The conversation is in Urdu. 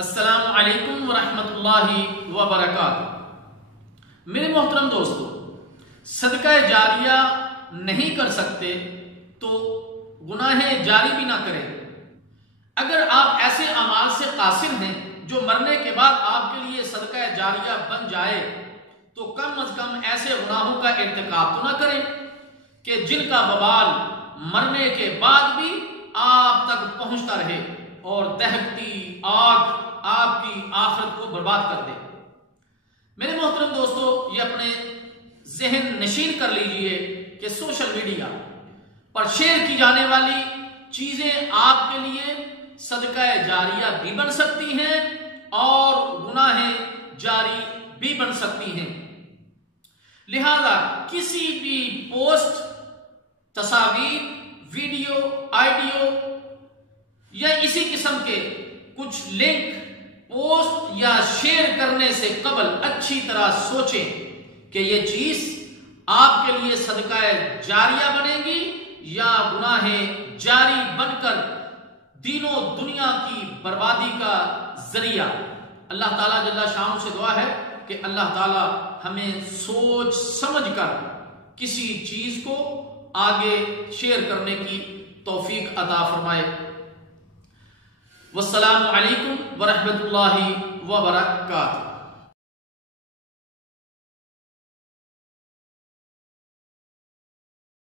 السلام علیکم ورحمۃ اللہ وبرکاتہ۔ میرے محترم دوستو، صدقہ جاریہ نہیں کر سکتے تو گناہ جاری بھی نہ کریں۔ اگر آپ ایسے اعمال سے قاصر ہیں جو مرنے کے بعد آپ کے لیے صدقہ جاریہ بن جائے تو کم از کم ایسے گناہوں کا ارتکاب تو نہ کریں کہ جن کا وبال مرنے کے بعد بھی آپ تک پہنچتا رہے اور دہکتی آگ آپ کی آخرت کو برباد کر دے۔ میرے محترم دوستو، یہ اپنے ذہن نشین کر لیجئے کہ سوشل میڈیا پر شیئر کی جانے والی چیزیں آپ کے لیے صدقہ جاریہ بھی بن سکتی ہیں اور گناہ جاری بھی بن سکتی ہیں۔ لہذا کسی بھی پوسٹ، تصاویر، ویڈیو، آڈیو یا اسی قسم کے کچھ لنک پوسٹ یا شیئر کرنے سے قبل اچھی طرح سوچیں کہ یہ چیز آپ کے لیے صدقہ جاریہ بنے گی یا گناہ جاری بن کر دین و دنیا کی بربادی کا ذریعہ۔ اللہ تعالیٰ جل شانہ سے دعا ہے کہ اللہ تعالیٰ ہمیں سوچ سمجھ کر کسی چیز کو آگے شیئر کرنے کی توفیق عطا فرمائے۔ والسلام علیکم ورحمۃ اللہ وبرکاتہ۔